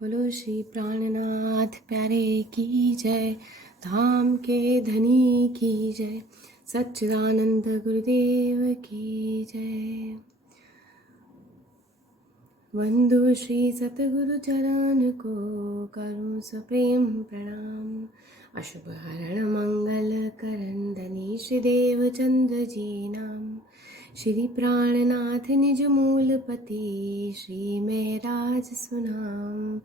बोलो श्री प्राणनाथ प्यारे की जय, धाम के धनी की जय, सच्चिदानंद गुरुदेव की जय। वंदो श्री सतगुरु चरण को, करूं सप्रेम प्रणाम। अशुभ हरण मंगल करन धनी श्री देव चंद्र जी नाम। श्री प्राणनाथ निज मूलपति, श्री महराज सुनाम।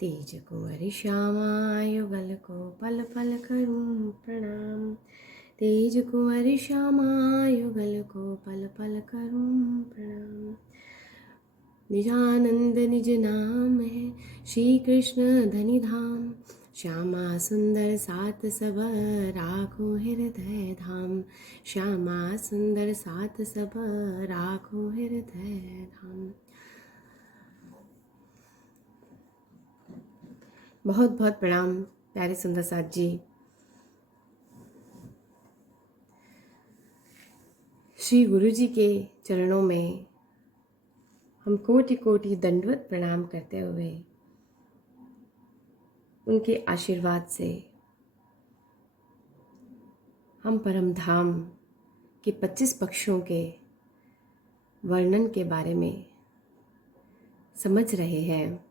तेज कुंवर श्यामा युगल को, पल पल करूं प्रणाम। तेज कुंवर श्यामा युगल को, पल पल करूं प्रणाम। निजानंद निज नाम है, श्री कृष्ण धनि धाम। श्यामा सुंदर सात सब, राखो हृदय धाम। श्यामा सुंदर सात सब, राखो हृदय धाम। बहुत बहुत प्रणाम प्यारे सुंदर साथ जी। श्री गुरु जी के चरणों में हम कोटि कोटि दंडवत प्रणाम करते हुए उनके आशीर्वाद से हम परम धाम के 25 पक्षों के वर्णन के बारे में समझ रहे हैं।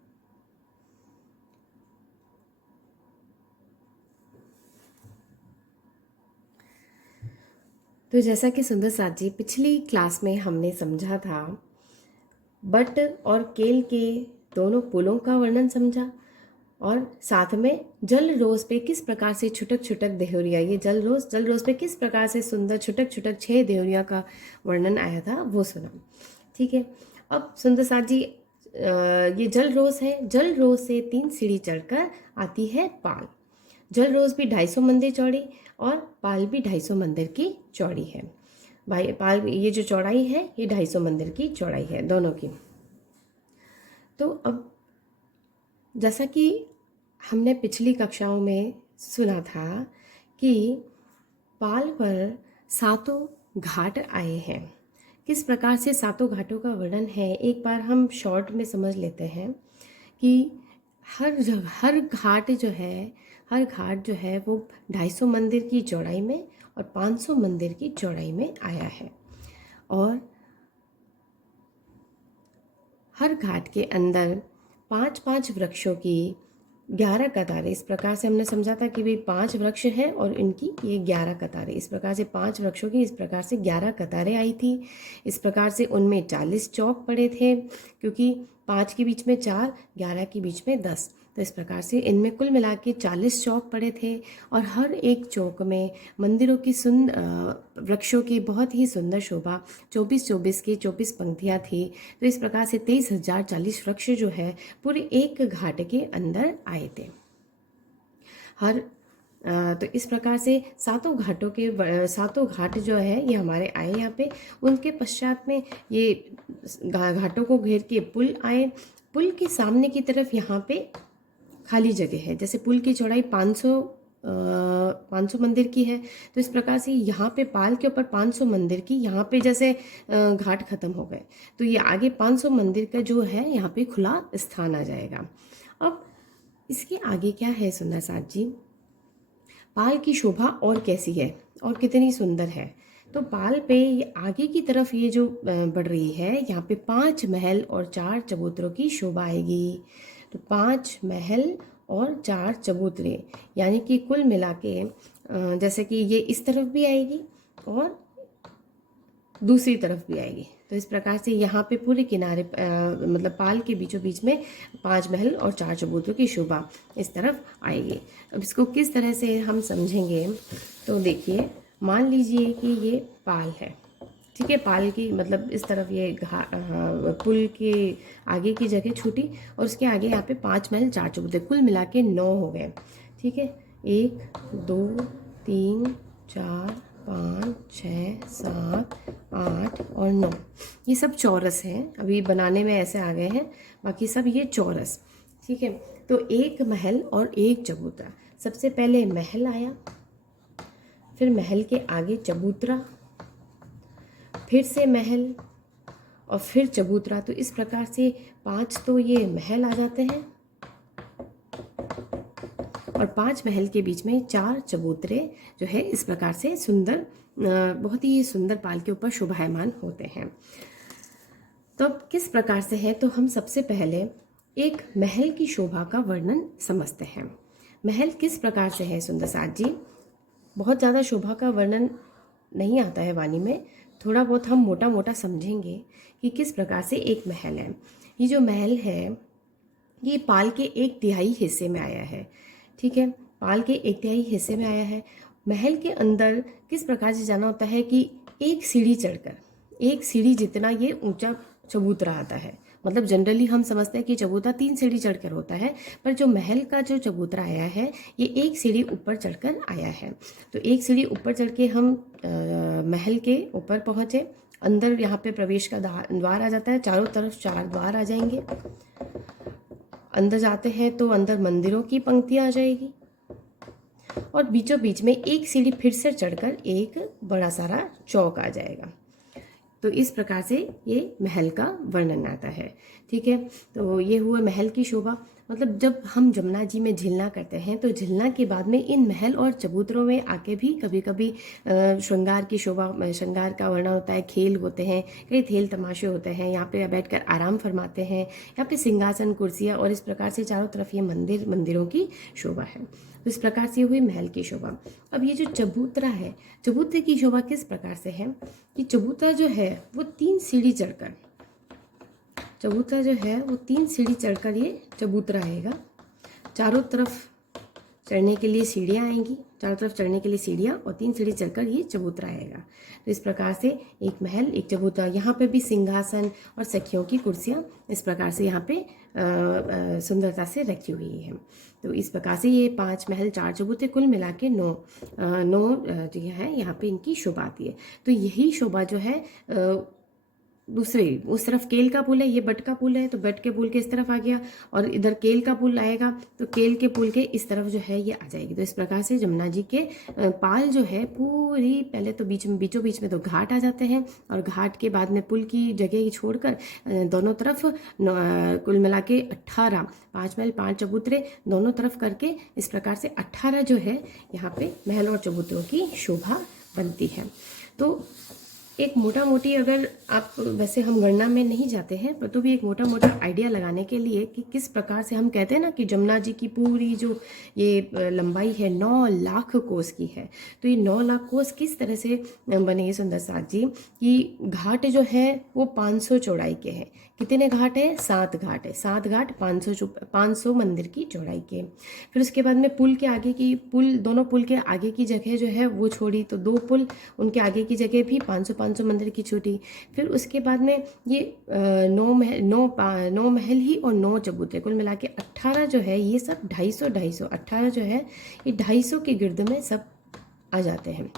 तो जैसा कि सुंदर साथ जी पिछली क्लास में हमने समझा था, बट और केल के दोनों पुलों का वर्णन समझा, और साथ में जल रोज पे किस प्रकार से छुटक छुटक देहुरिया, ये जल रोज पे किस प्रकार से सुंदर छुटक छुटक 6 देहुरिया का वर्णन आया था वो सुना। ठीक है, अब सुंदर साथ जी ये जल रोज है। जल रोज से 3 सीढ़ी चढ़कर आती है पाल। जल रोज भी 250 मंदिर चौड़ी और पाल भी 250 मंदिर की चौड़ी है। भाई पाल ये जो चौड़ाई है ये 250 मंदिर की चौड़ाई है दोनों की। तो अब जैसा कि हमने पिछली कक्षाओं में सुना था कि पाल पर 7 घाट आए हैं। किस प्रकार से 7 घाटों का वर्णन है एक बार हम शॉर्ट में समझ लेते हैं कि हर घाट जो है वो 250 मंदिर की चौड़ाई में और 500 मंदिर की चौड़ाई में आया है। और हर घाट के अंदर 5-5 वृक्षों की 11 कतारें, इस प्रकार से हमने समझा था कि भाई 5 वृक्ष हैं और इनकी ये 11 कतारें, इस प्रकार से 5 वृक्षों की इस प्रकार से 11 कतारें आई थी। इस प्रकार से उनमें 40 चौक पड़े थे, क्योंकि 5 के बीच में 4, 11 के बीच में 10, तो इस प्रकार से इनमें कुल मिला के 40 चौक पड़े थे। और हर एक चौक में मंदिरों की वृक्षों की बहुत ही सुंदर शोभा, 24-24 की 24 पंक्तियाँ थी। तो इस प्रकार से 23,040 वृक्ष जो है पूरे एक घाट के अंदर आए थे। तो इस प्रकार से 7 घाट जो है ये हमारे आए यहाँ पे। उनके पश्चात में ये घाटों को घेर के पुल आए। पुल के सामने की तरफ यहाँ पे खाली जगह है। जैसे पुल की चौड़ाई 500 मंदिर की है, तो इस प्रकार से यहाँ पे पाल के ऊपर 500 मंदिर की, यहाँ पे जैसे घाट खत्म हो गए तो ये आगे 500 मंदिर का जो है यहाँ पे खुला स्थान आ जाएगा। अब इसके आगे क्या है सुंदर साथ जी, पाल की शोभा और कैसी है और कितनी सुंदर है। तो पाल पे ये आगे की तरफ ये जो बढ़ रही है, यहाँ पे 5 महल और 4 चबूतरों की शोभा आएगी। तो 5 महल और 4 चबूतरे, यानी कि कुल मिला के जैसे कि ये इस तरफ भी आएगी और दूसरी तरफ भी आएगी। तो इस प्रकार से यहाँ पे पूरे किनारे मतलब पाल के बीचों बीच में 5 महल और 4 चबूतरों की शोभा इस तरफ आएगी। अब इसको किस तरह से हम समझेंगे, तो देखिए मान लीजिए कि ये पाल है, ठीक है। पाल की मतलब इस तरफ ये पुल के आगे की जगह छूटी और उसके आगे यहाँ पे 5 महल 4 चबूतरे, कुल मिला के 9 हो गए, ठीक है। 1 2 3 4 5 6 7 8 और 9, ये सब चौरस हैं। अभी बनाने में ऐसे आ गए हैं, बाकी सब ये चौरस, ठीक है। तो 1 महल और 1 चबूतरा। सबसे पहले महल आया, फिर महल के आगे चबूतरा, फिर से महल और फिर चबूतरा। तो इस प्रकार से 5 तो ये महल आ जाते हैं और 5 महल के बीच में 4 चबूतरे जो है इस प्रकार से सुंदर, बहुत ही सुंदर पाल के ऊपर शोभायमान होते हैं। तो अब किस प्रकार से है, तो हम सबसे पहले एक महल की शोभा का वर्णन समझते हैं। महल किस प्रकार से है सुंदर साथ जी, बहुत ज़्यादा शोभा का वर्णन नहीं आता है वाणी में, थोड़ा बहुत हम मोटा मोटा समझेंगे कि किस प्रकार से एक महल है। ये जो महल है ये पाल के 1/3 हिस्से में आया है, ठीक है, पाल के 1/3 हिस्से में आया है। महल के अंदर किस प्रकार से जाना होता है कि एक सीढ़ी चढ़कर, एक सीढ़ी जितना ये ऊंचा चबूतरा आता है। मतलब जनरली हम समझते हैं कि चबूतरा 3 सीढ़ी चढ़कर होता है, पर जो महल का जो चबूतरा आया है ये एक सीढ़ी ऊपर चढ़कर आया है। तो एक सीढ़ी ऊपर चढ़ के हम महल के ऊपर पहुँचे। अंदर यहाँ पे प्रवेश का द्वार आ जाता है, चारों तरफ 4 द्वार आ जाएंगे। अंदर जाते हैं तो अंदर मंदिरों की पंक्ति आ जाएगी और बीचों बीच में एक सीढ़ी फिर से चढ़कर एक बड़ा सारा चौक आ जाएगा। तो इस प्रकार से ये महल का वर्णन आता है, ठीक है। तो ये हुआ महल की शोभा। मतलब जब हम जमुना जी में झिलना करते हैं तो झिलना के बाद में इन महल और चबूतरों में आके भी कभी कभी श्रृंगार की शोभा, श्रृंगार का वर्णन होता है, खेल होते हैं, कई खेल तमाशे होते हैं, यहाँ पे बैठकर आराम फरमाते हैं, यहाँ पे सिंहासन कुर्सियाँ, और इस प्रकार से चारों तरफ ये मंदिरों की शोभा है। तो इस प्रकार से हुई महल की शोभा। अब ये जो चबूतरा है, चबूतरे की शोभा किस प्रकार से है कि चबूतरा जो है वो 3 सीढ़ी चढ़कर, चबूतरा जो है वो 3 सीढ़ी चढ़कर ये चबूतरा आएगा। चारों तरफ चढ़ने के लिए सीढ़ियाँ आएंगी, चारों तरफ चढ़ने के लिए सीढ़ियाँ, और 3 सीढ़ी चढ़कर ये चबूतरा आएगा। तो इस प्रकार से एक महल, एक चबूतरा। यहाँ पे भी सिंहासन और सखियों की कुर्सियाँ इस प्रकार से यहाँ पे सुंदरता से रखी हुई है। तो इस प्रकार से ये 5 महल 4 चबूतरे कुल मिला के 9 जो है यहाँ पे इनकी शोभा आती है। तो यही शोभा जो है दूसरे उस तरफ केल का पुल है, ये बट का पुल है, तो बट के पुल के इस तरफ आ गया, और इधर केल का पुल आएगा तो केल के पुल के इस तरफ जो है ये आ जाएगी। तो इस प्रकार से जमुना जी के पाल जो है पूरी, पहले तो बीचों बीच में तो घाट आ जाते हैं, और घाट के बाद में पुल की जगह छोड़कर दोनों तरफ कुल मिला के 18, 5 महल 5 चबूतरे दोनों तरफ करके इस प्रकार से 18 जो है यहाँ पे महल और चबूतरों की शोभा बनती है। तो एक मोटा मोटी, अगर आप, वैसे हम गणना में नहीं जाते हैं, पर तो भी एक मोटा मोटा आइडिया लगाने के लिए कि किस प्रकार से हम कहते हैं ना कि जमुना जी की पूरी जो ये लंबाई है 9 लाख कोस की है। तो ये 9 लाख कोस किस तरह से बने सुंदर साथ जी कि घाट जो है वो 500 चौड़ाई के हैं। कितने घाट है? 7 घाट है। 7 घाट 500 मंदिर की चौड़ाई के। फिर उसके बाद में पुल के आगे की, दोनों पुल के आगे की जगह जो है वो छोड़ी, तो 2 पुल, उनके आगे की जगह भी 500 मंदिर की छोटी। फिर उसके बाद में ये 9 महल ही और 9 चबूतरे, कुल मिला के 18 जो है ये सब 250 18 जो है ये 250 के गिर्द में सब आ जाते हैं।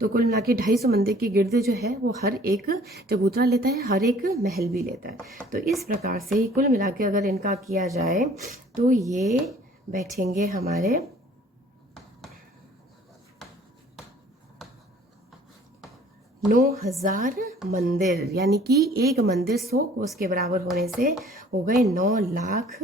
तो कुल मिला के 250 मंदिर की गिर्द जो है वो हर एक चबूतरा लेता है, हर एक महल भी लेता है। तो इस प्रकार से कुल मिला के अगर इनका किया जाए तो ये बैठेंगे हमारे 9000 मंदिर, यानी कि एक मंदिर 100 कोस के बराबर होने से हो गए 9 लाख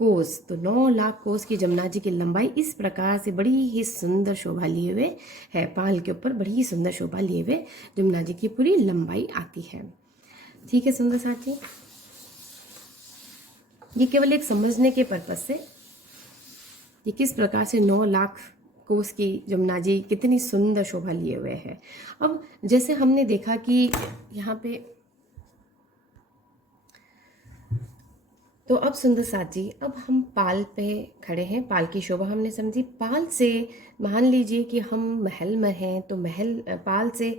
कोस। तो 9 लाख कोस की जमुना जी की लंबाई इस प्रकार से बड़ी ही सुंदर शोभा लिए हुए है, पाल के ऊपर बड़ी ही सुंदर शोभा लिए हुए जमुना जी की पूरी लंबाई आती है। ठीक है सुंदर साथी, ये केवल एक समझने के पर्पज से ये किस प्रकार से 9 लाख कोस की जमुना जी कितनी सुंदर शोभा लिए हुए है। अब जैसे हमने देखा कि यहाँ पे, तो अब सुंदर साथ जी, अब हम पाल पे खड़े हैं, पाल की शोभा हमने समझी। पाल से मान लीजिए कि हम महल में हैं, तो पाल से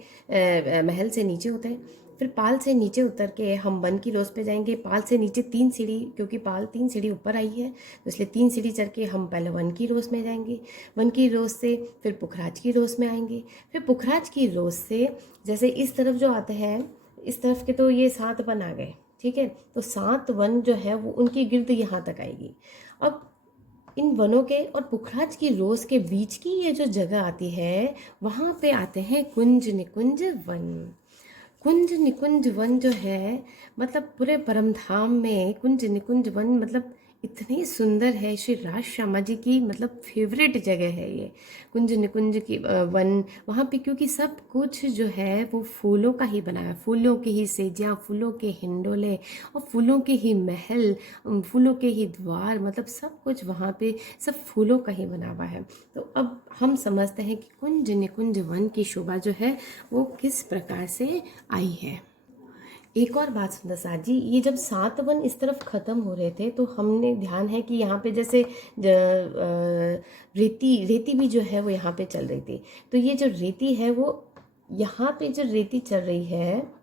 महल से नीचे होते हैं, फिर पाल से नीचे उतर के हम वन की रोज पे जाएंगे। पाल से नीचे 3 सीढ़ी, क्योंकि पाल 3 सीढ़ी ऊपर आई है तो इसलिए 3 सीढ़ी चढ़ के हम पहले वन की रोज में जाएंगे। वन की रोज से फिर पुखराज की रोज में आएंगे। फिर पुखराज की रोज से जैसे इस तरफ जो आते हैं, इस तरफ के तो ये 7 वन आ गए, ठीक है। तो 7 वन जो है वो उनकी गिर्द यहाँ तक आएगी। अब इन वनों के और पुखराज की रोज के बीच की ये जो जगह आती है, वहाँ पे आते हैं कुंज निकुंज वन। कुंज निकुंज वन जो है, मतलब पूरे परमधाम में कुंज निकुंज वन मतलब इतनी सुंदर है, श्री राज श्यामा जी की मतलब फेवरेट जगह है ये कुंज निकुंज की वन। वहाँ पे क्योंकि सब कुछ जो है वो फूलों का ही बना है, फूलों की ही सेजियाँ, फूलों के हिंडोले और फूलों के ही महल, फूलों के ही द्वार, मतलब सब कुछ वहाँ पे सब फूलों का ही बना हुआ है। तो अब हम समझते हैं कि कुंज निकुंज वन की शोभा जो है वो किस प्रकार से आई है। एक और बात सुंदर साथ जी, ये जब सात वन इस तरफ खत्म हो रहे थे तो हमने ध्यान है कि यहाँ पे जैसे रेती रेती भी जो है वो यहाँ पे चल रही थी। तो ये जो रेती है वो यहाँ पे जो रेती चल रही है,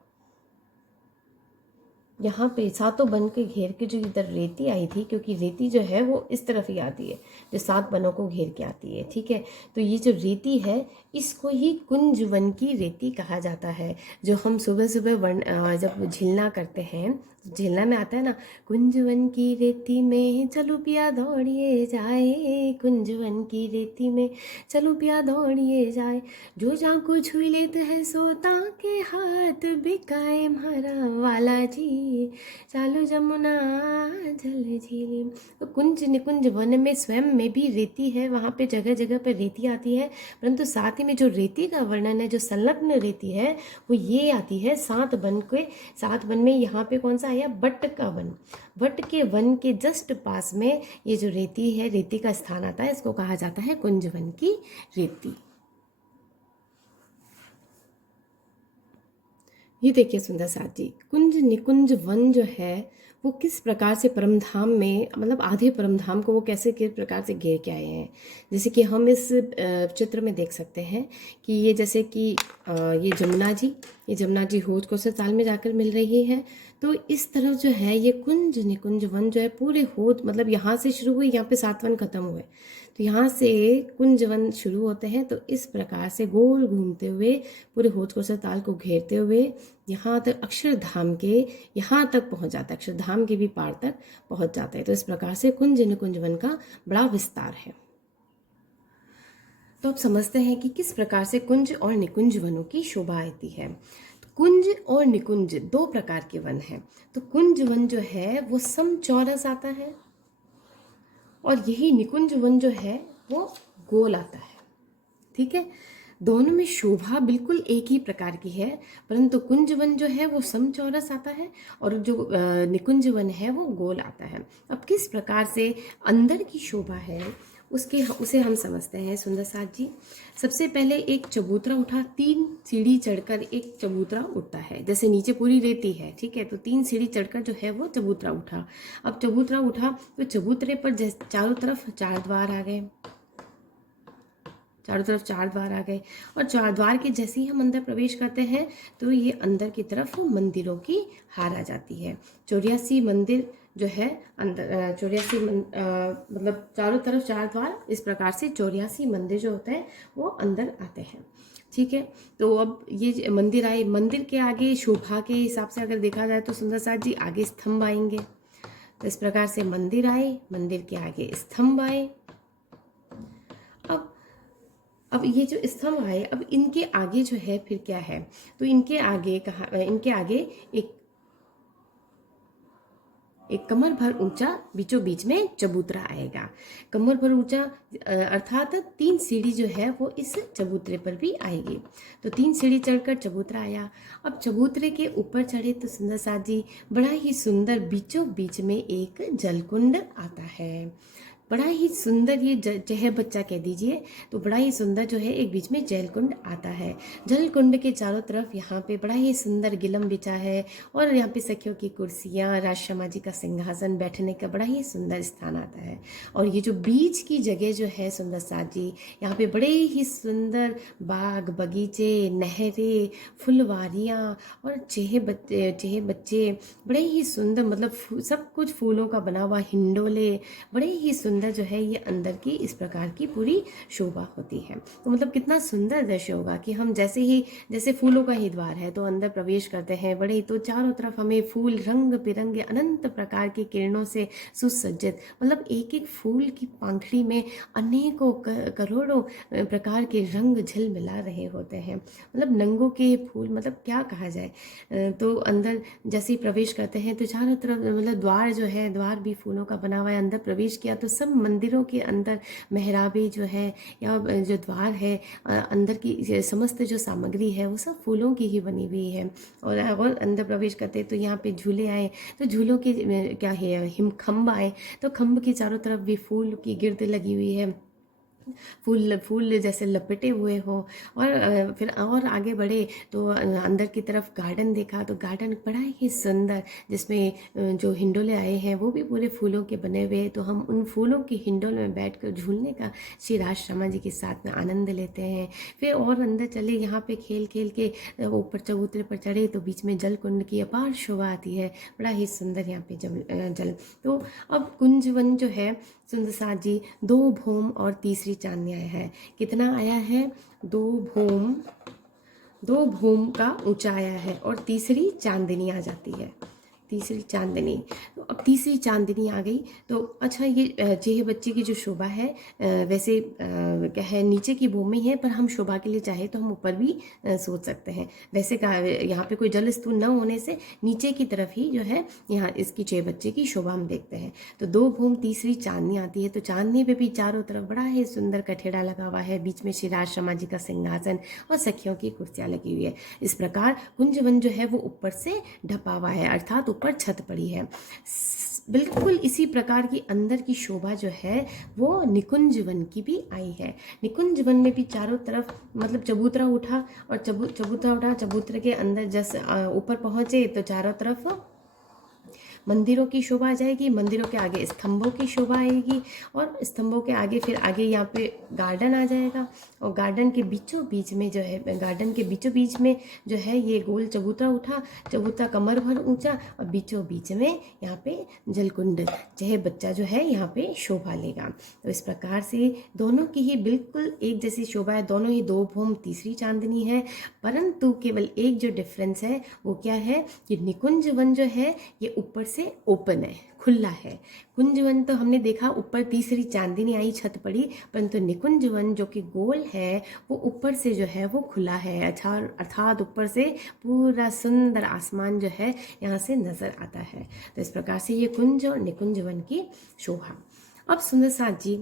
यहाँ पे सातों वन के घेर के जो इधर रेती आई थी, क्योंकि रेती जो है वो इस तरफ ही आती है, जो सात वनों को घेर के आती है, ठीक है। तो ये जो रेती है इसको ही कुंज वन की रेती कहा जाता है। जो हम सुबह सुबह जब झिलना करते हैं, झिलना में आता है ना, कुंज वन की रेती में चलो पिया दौड़िए जाए, कुंज वन की रेती में चलो पिया दौड़िए जाए, जो जा को छुई लेते हैं सोता के हाथ बिकाए म्हारा वाला जी, चालो जमुना जल झीली। तो कुंज निकुंज वन में स्वयं में भी रेती है, वहाँ पे जगह जगह पे रेती आती है, परंतु साथ ही में जो रेती का वर्णन है, जो संलग्न रेती है, वो ये आती है सात वन के। सात वन में यहाँ पे कौन सा आया, बट का वन। बट के वन के जस्ट पास में ये जो रेती है, रेती का स्थान आता है, इसको कहा जाता है कुंज वन की रेती। ये देखिए सुंदर साथ जी, कुंज निकुंज वन जो है वो किस प्रकार से परमधाम में, मतलब आधे परमधाम को वो कैसे किस प्रकार से घेर के आए हैं। जैसे कि हम इस चित्र में देख सकते हैं कि ये जैसे कि ये जमुना जी होद को से ताल में जाकर मिल रही है। तो इस तरफ जो है ये कुंज निकुंज वन जो है पूरे होद, मतलब यहाँ से शुरू हुई, यहाँ पे सात वन खत्म हुए, तो यहाँ से कुंज वन शुरू होते हैं। तो इस प्रकार से गोल घूमते हुए पूरे होद को से ताल को घेरते हुए यहाँ तक अक्षरधाम के यहाँ तक पहुँच जाता है, अक्षरधाम के भी पार तक पहुँच जाता है। तो इस प्रकार से कुंज निकुंज वन का बड़ा विस्तार है। तो आप समझते हैं कि किस प्रकार से कुंज और निकुंज वनों की शोभा आती है। तो कुंज और निकुंज दो प्रकार के वन हैं। तो कुंज वन जो है वो समचौरस आता है और यही निकुंज वन जो है वो गोल आता है, ठीक है। दोनों में शोभा बिल्कुल एक ही प्रकार की है, परंतु कुंज वन जो है वो समचौरस आता है और जो निकुंज वन है वो गोल आता है। अब किस प्रकार से अंदर की शोभा है उसे हम समझते हैं सुंदर साथ जी। सबसे पहले एक चबूतरा उठा, 3 सीढ़ी चढ़कर एक चबूतरा उठता है। जैसे नीचे पूरी रेती है, ठीक है, तो 3 सीढ़ी चढ़कर जो है वो चबूतरा उठा। अब चबूतरा उठा तो चबूतरे पर चारों तरफ 4 द्वार आ गए, चारों तरफ 4 द्वार आ गए। और 4 द्वार के जैसे ही हम अंदर प्रवेश करते हैं तो ये अंदर की तरफ मंदिरों की हार आ जाती है। 84 मंदिर जो है अंदर, 84 मतलब चारों तरफ 4 द्वार, इस प्रकार से 84 मंदिर जो होते हैं वो अंदर आते हैं, ठीक है। तो अब ये मंदिर आए, मंदिर के आगे शोभा के हिसाब से अगर देखा जाए तो सुंदर साथ जी आगे स्तंभ आएंगे। तो इस प्रकार से मंदिर आए, मंदिर के आगे स्तंभ आए। अब ये जो स्तंभ आए, अब इनके आगे जो है फिर क्या है, तो इनके आगे एक कमर भर ऊंचा बीचों बीच में चबूतरा आएगा। कमर भर ऊंचा अर्थात 3 सीढ़ी जो है वो इस चबूतरे पर भी आएगी। तो 3 सीढ़ी चढ़कर चबूतरा आया। अब चबूतरे के ऊपर चढ़े तो सुंदर साथ जी बड़ा ही सुंदर बीचों बीच में एक जलकुंड आता है। बड़ा ही सुंदर, ये चह बच्चा कह दीजिए, तो बड़ा ही सुंदर जो है एक बीच में जलकुंड आता है। जलकुंड के चारों तरफ यहाँ पे बड़ा ही सुंदर गिलम बिछा है और यहाँ पे सखियों की कुर्सियाँ, राजशर्मा जी का सिंहासन, बैठने का बड़ा ही सुंदर स्थान आता है। और ये जो बीच की जगह जो है सुंदर साथ जी, यहाँ पे बड़े ही सुंदर बाग बगीचे, नहरें, फुलवारियाँ और चेह बच्चे, बड़े ही सुंदर, मतलब सब कुछ फूलों का बना हुआ हिंडोले, बड़े ही सुंदर अंदर जो है ये अंदर की इस प्रकार की पूरी शोभा होती है। तो मतलब कितना सुंदर दृश्य होगा कि हम जैसे फूलों का ही द्वार है तो अंदर प्रवेश करते हैं, बड़े तो चारों तरफ हमें फूल रंग बिरंगे अनंत प्रकार की किरणों से सुसज्जित, मतलब एक एक फूल की पंखड़ी में अनेकों करोड़ों प्रकार के रंग झिलमिला रहे होते हैं। मतलब नंगों के फूल, मतलब क्या कहा जाए। तो अंदर जैसे ही प्रवेश करते हैं तो चारों तरफ मतलब द्वार जो है, द्वार भी फूलों का बना हुआ है। अंदर प्रवेश किया तो सब मंदिरों के अंदर मेहराबे जो है या जो द्वार है, अंदर की समस्त जो सामग्री है वो सब फूलों की ही बनी हुई है। और अंदर प्रवेश करते तो यहाँ पे झूले आए तो झूलों के क्या है, हिम खम्भ आए तो खम्भ के चारों तरफ भी फूल की गिर्द लगी हुई है, फूल फूल जैसे लपेटे हुए हो। और फिर और आगे बढ़े तो अंदर की तरफ गार्डन देखा तो गार्डन बड़ा ही सुंदर, जिसमें जो हिंडोले आए हैं वो भी पूरे फूलों के बने हुए हैं। तो हम उन फूलों के हिंडोले में बैठकर झूलने का श्री राजश्यामा जी के साथ में आनंद लेते हैं। फिर और अंदर चले, यहाँ पे खेल खेल के ऊपर चबूतरे पर चढ़े तो बीच में जल कुंड की अपार शोभा आती है, बड़ा ही सुंदर यहाँ पे जल। तो अब कुंजवन जो है सुंदर साथ जी 2 भूम और तीसरी चांदनी आया है। कितना आया है? 2 भूम का ऊंचा आया है और तीसरी चांदनी आ जाती है, तीसरी चांदनी। तो अब तीसरी चांदनी आ गई तो अच्छा, ये जेह बच्चे की जो शोभा है वैसे क्या है, नीचे की भूमि है, पर हम शोभा के लिए चाहे तो हम ऊपर भी सोच सकते हैं। वैसे यहाँ पे कोई जल स्तूल न होने से नीचे की तरफ ही जो है यहाँ इसकी जेह बच्चे की शोभा हम देखते हैं। तो 2 भूम तीसरी चांदनी आती है। तो चांदनी पे भी चारों तरफ बड़ा ही सुंदर कठेड़ा लगा हुआ है, बीच में श्री राजश्यामा जी का सिंहासन और सखियों की कुर्सियाँ लगी हुई है। इस प्रकार कुंजवन जो है वो ऊपर से ढपा हुआ है, अर्थात ऊपर छत पड़ी है। बिल्कुल इसी प्रकार की अंदर की शोभा जो है वो निकुंज वन की भी आई है। निकुंज वन में भी चारों तरफ मतलब चबूतरा उठा और चबूतरे के अंदर जैसे ऊपर पहुंचे तो चारों तरफ मंदिरों की शोभा आ जाएगी, मंदिरों के आगे स्तंभों की शोभा आएगी और स्तंभों के आगे फिर आगे यहाँ पे गार्डन आ जाएगा। और गार्डन के बीचों बीच में जो है, गार्डन के बीचों बीच में जो है ये गोल चबूतरा उठा, चबूतरा कमर भर ऊंचा और बीचों बीच में यहाँ पे जलकुंड, चाहे बच्चा जो है यहाँ पे शोभा लेगा। तो इस प्रकार से दोनों की ही बिल्कुल एक जैसी शोभा है, दोनों ही 2 भूम तीसरी चांदनी है। परंतु केवल एक जो डिफरेंस है वो क्या है कि निकुंज वन जो है ये ऊपर से ओपन है, खुला है। कुंजवन तो हमने देखा ऊपर तीसरी चांदनी आई, छत पड़ी, परंतु निकुंजवन जो कि गोल है वो ऊपर से जो है वो खुला है। अर्थात ऊपर से पूरा सुंदर आसमान जो है यहाँ से नजर आता है। तो इस प्रकार से ये कुंज और निकुंजवन की शोभा। अब सुंदर साथ जी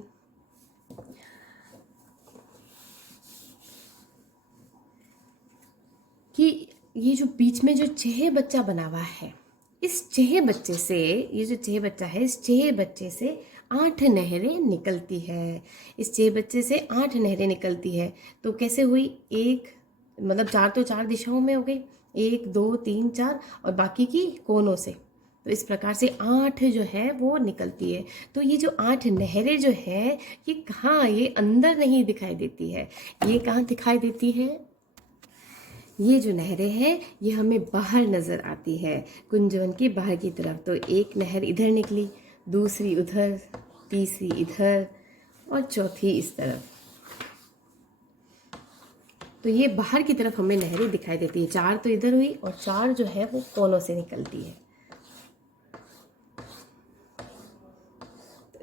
कि ये जो बीच में जो चेह बच्चा बना हुआ है, इस चेह बच्चे से, ये जो चेह बच्चा है इस चेह बच्चे से 8 नहरें निकलती है। इस चेह बच्चे से 8 नहरें निकलती है। तो कैसे हुई? एक मतलब 4 तो 4 दिशाओं में हो गई, 1 2 3 4 और बाकी की कोनों से। तो इस प्रकार से 8 जो है वो निकलती है। तो ये जो 8 नहरें जो है ये कहाँ, ये अंदर नहीं दिखाई देती है, ये कहाँ दिखाई देती है? ये जो नहरें हैं ये हमें बाहर नज़र आती है, कुंजवन के बाहर की तरफ। तो एक नहर इधर निकली, दूसरी उधर, तीसरी इधर और चौथी इस तरफ। तो ये बाहर की तरफ हमें नहरें दिखाई देती है। 4 तो इधर हुई और 4 जो है वो कोनों से निकलती है।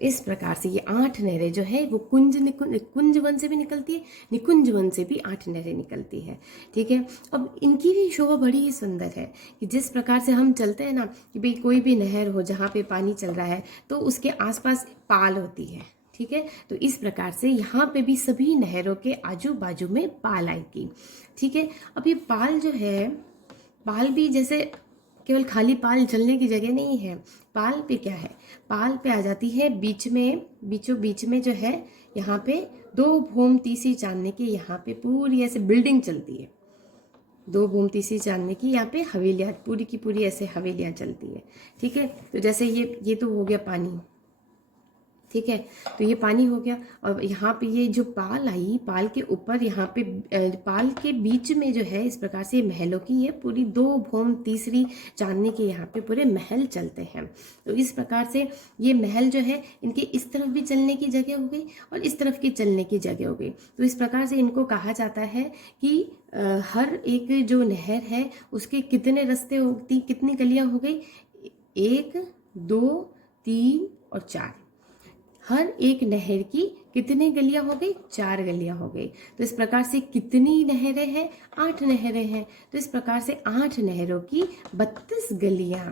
इस प्रकार से ये 8 नहरें जो है वो कुंजवन से भी निकलती है, निकुंजवन से भी 8 नहरें निकलती है। ठीक है। अब इनकी भी शोभा बड़ी ही सुंदर है कि जिस प्रकार से हम चलते हैं ना कि भाई कोई भी नहर हो जहाँ पे पानी चल रहा है तो उसके आसपास पाल होती है। ठीक है। तो इस प्रकार से यहाँ पे भी सभी नहरों के आजू बाजू में पाल आएगी। ठीक है। अब ये पाल जो है, पाल भी जैसे केवल खाली पाल चलने की जगह नहीं है। पाल पे क्या है? पाल पे आ जाती है बीच में, बीचों बीच में जो है यहाँ पे 2 भूम तीसरी चांदनी की यहाँ पे पूरी ऐसे बिल्डिंग चलती है। 2 भूम तीसरी चांदनी की यहाँ पे हवेलियाँ पूरी की पूरी ऐसे हवेलियाँ चलती है। ठीक है। तो जैसे ये तो हो गया पानी, ठीक है। तो ये पानी हो गया। और यहाँ पे ये जो पाल आई, पाल के ऊपर यहाँ पे पाल के बीच में जो है इस प्रकार से महलों की ये पूरी 2 भौम तीसरी चांदनी के यहाँ पे पूरे महल चलते हैं। तो इस प्रकार से ये महल जो है इनके इस तरफ भी चलने की जगह हो गई और इस तरफ की चलने की जगह हो गई। तो इस प्रकार से इनको कहा जाता है कि हर एक जो नहर है उसके कितने रास्ते होती, कितनी गलियाँ हो गई, 1 2 3 और 4। हर एक नहर की कितनी गलियां हो गई, 4 गलियां हो गई। तो इस प्रकार से कितनी नहरें हैं, 8 नहरें हैं। तो इस प्रकार से 8 नहरों की 32 गलियां,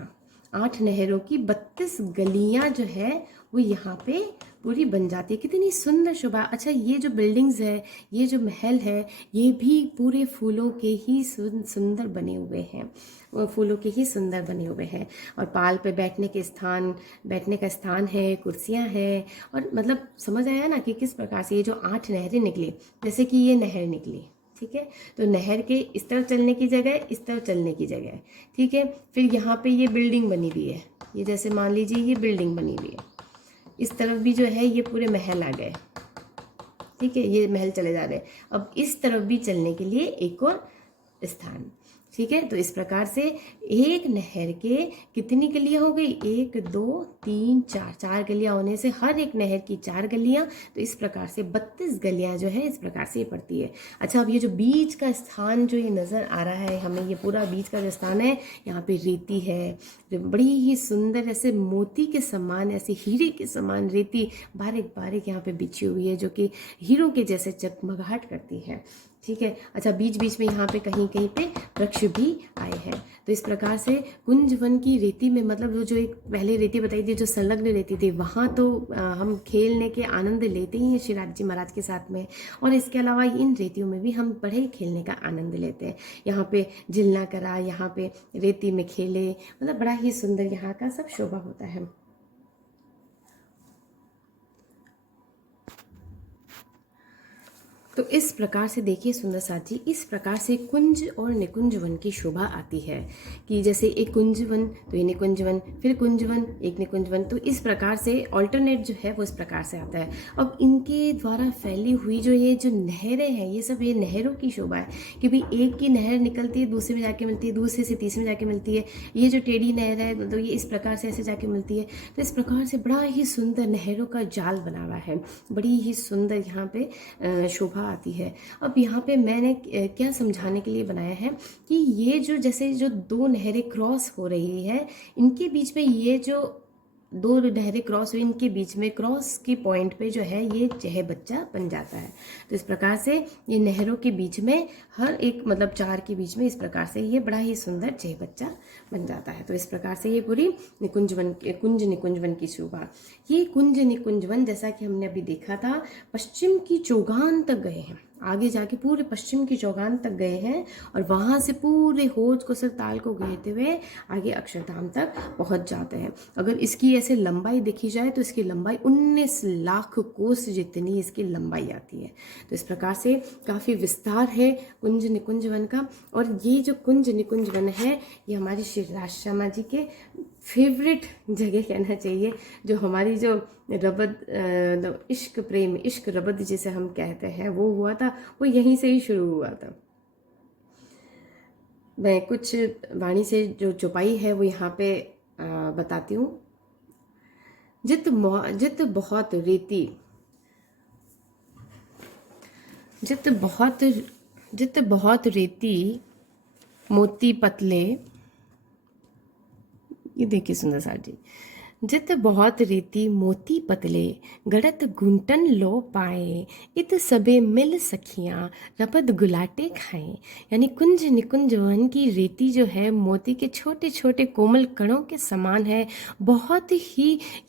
8 नहरों की 32 गलियां जो है वो यहाँ पे पूरी बन जाती है। कितनी सुंदर शोभा। अच्छा, ये जो बिल्डिंग्स है, ये जो महल है, ये भी पूरे फूलों के ही सुंदर बने हुए हैं, वो फूलों के ही सुंदर बने हुए हैं। और पाल पे बैठने का स्थान है, कुर्सियां हैं। और मतलब समझ आया ना कि किस प्रकार से ये जो 8 नहरें निकली, जैसे कि ये नहर निकली, ठीक है। तो नहर के इस तरफ चलने की जगह, इस तरफ चलने की जगह, ठीक है। फिर यहाँ पे ये बिल्डिंग बनी हुई है, ये जैसे मान लीजिए ये बिल्डिंग बनी हुई है, इस तरफ भी जो है ये पूरे महल आ गए, ठीक है। ये महल चले जा रहे हैं। अब इस तरफ भी चलने के लिए एक और स्थान, ठीक है। तो इस प्रकार से एक नहर के कितनी गलियां हो गई, 1 2 3 4, 4 गलियां होने से हर एक नहर की 4 गलियां। तो इस प्रकार से 32 गलियां जो है इस प्रकार से पड़ती है। अच्छा, अब ये जो बीच का स्थान जो ये नज़र आ रहा है हमें, ये पूरा बीच का जो स्थान है, यहाँ पे रेती है, बड़ी ही सुंदर, ऐसे मोती के समान, ऐसे हीरे के समान रेती बारीक बारीक यहाँ पे बिछी हुई है, जो कि हीरों के जैसे चमगाहट करती है, ठीक है। अच्छा, बीच बीच में यहाँ पे कहीं कहीं पे वृक्ष भी आए हैं। तो इस प्रकार से कुंज वन की रेती में, मतलब वो जो एक पहले रेती बताई थी जो संलग्न रेती थी, वहाँ तो हम खेलने के आनंद लेते ही हैं शिवराज जी महाराज के साथ में। और इसके अलावा इन रेतियों में भी हम बड़े खेलने का आनंद लेते हैं। यहाँ पे झिलना करा, यहाँ पे रेती में खेले, मतलब बड़ा ही सुंदर यहाँ का सब शोभा होता है। तो इस प्रकार से देखिए सुंदर साथ जी, इस प्रकार से कुंज और निकुंज वन की शोभा आती है कि जैसे एक कुंज वन तो ये निकुंज वन, फिर कुंज वन, एक निकुंज वन। तो इस प्रकार से ऑल्टरनेट जो है वो इस प्रकार से आता है। अब इनके द्वारा फैली हुई जो ये जो नहरें हैं, ये सब ये नहरों की शोभा है कि भाई एक की नहर निकलती है, दूसरे में जाके मिलती है, दूसरे से तीसरे में जाके मिलती है। ये जो टेढ़ी नहर है तो ये इस प्रकार से ऐसे जाके मिलती है। तो इस प्रकार से बड़ा ही सुंदर नहरों का जाल बना हुआ है, बड़ी ही सुंदर यहाँ पे शोभा आती है। अब यहाँ पे मैंने क्या समझाने के लिए बनाया है कि ये जो जैसे जो 2 नहरें क्रॉस हो रही है, इनके बीच में ये जो 2 नहरें क्रॉस हुई, इनके बीच में क्रॉस के पॉइंट पे जो है ये चह बच्चा बन जाता है। तो इस प्रकार से ये नहरों के बीच में हर एक, मतलब 4 के बीच में इस प्रकार से ये बड़ा ही सुंदर चह बच्चा बन जाता है। तो इस प्रकार से ये पूरी कुंज निकुंज वन की शोभा। ये कुंज निकुंज वन जैसा कि हमने अभी देखा था, पश्चिम की चौगान तक गए हैं, आगे जाके पूरे पश्चिम की चौगान तक गए हैं और वहाँ से पूरे होज को ताल को घेरते हुए आगे अक्षरधाम तक पहुँच जाते हैं। अगर इसकी ऐसे लंबाई देखी जाए तो इसकी लंबाई 19 लाख कोस जितनी इसकी लंबाई आती है। तो इस प्रकार से काफ़ी विस्तार है कुंज निकुंज वन का। और ये जो कुंज निकुंज वन है ये हमारी श्री राजश्यामा जी के फेवरेट जगह कहना चाहिए, जो हमारी जो रबद इश्क प्रेम, इश्क रबद जिसे हम कहते हैं, वो हुआ था, वो यहीं से ही शुरू हुआ था। मैं कुछ वाणी से जो चौपाई है वो यहाँ पे बताती हूँ। जित बहुत रेती, जित बहुत रेती मोती पतले, ये देखिए सुंदर सार जी, जित बहुत रेती मोती पतले, गड़त घुंटन लो पाए, इत सबे मिल सखियाँ रपद गुलाटे खाएं। यानी कुंज निकुंज वन की रेती जो है मोती के छोटे छोटे कोमल कणों के समान है,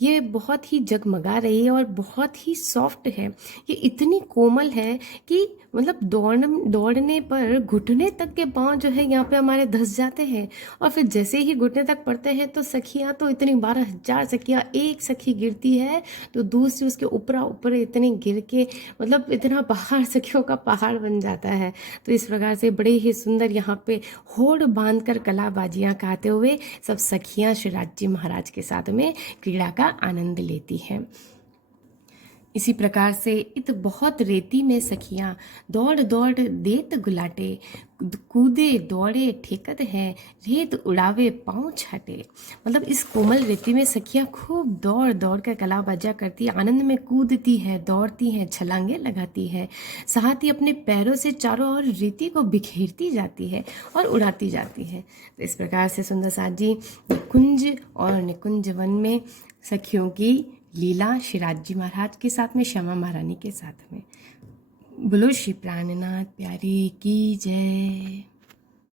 ये बहुत ही जगमगा रही है और बहुत ही सॉफ्ट है। ये इतनी कोमल है कि मतलब दौड़ने पर घुटने तक के पाँव जो है यहाँ पे हमारे धंस जाते हैं। और फिर जैसे ही घुटने तक पड़ते हैं तो सखियाँ तो इतनी 12,000 सखियाँ, एक सखी गिरती है तो दूसरी उसके ऊपर इतनी गिर के, मतलब इतना पहाड़, सखियों का पहाड़ बन जाता है। तो इस प्रकार से बड़े ही सुंदर यहाँ पे होड़ बांधकर कलाबाजियाँ गाते हुए सब सखियाँ शिवराज जी महाराज के साथ में क्रीड़ा का आनंद लेती हैं। इसी प्रकार से इत बहुत रेती में सखियाँ, दौड़ दौड़ देत गुलाटे, कूदे दौड़े ठेकत है, रेत उड़ावे पाँव छाटे। मतलब इस कोमल रेती में सखियाँ खूब दौड़ दौड़ कर कला बाजा करती है, आनंद में कूदती है, दौड़ती हैं, छलांगे लगाती है, साथ ही अपने पैरों से चारों ओर रेती को बिखेरती जाती है और उड़ाती जाती है। तो इस प्रकार से सुंदर साथ जी कुंज और निकुंज वन में सखियों की लीला शिराज जी महाराज के साथ में, श्यामा महारानी के साथ में। बोलो श्री प्राणनाथ प्यारे की जय।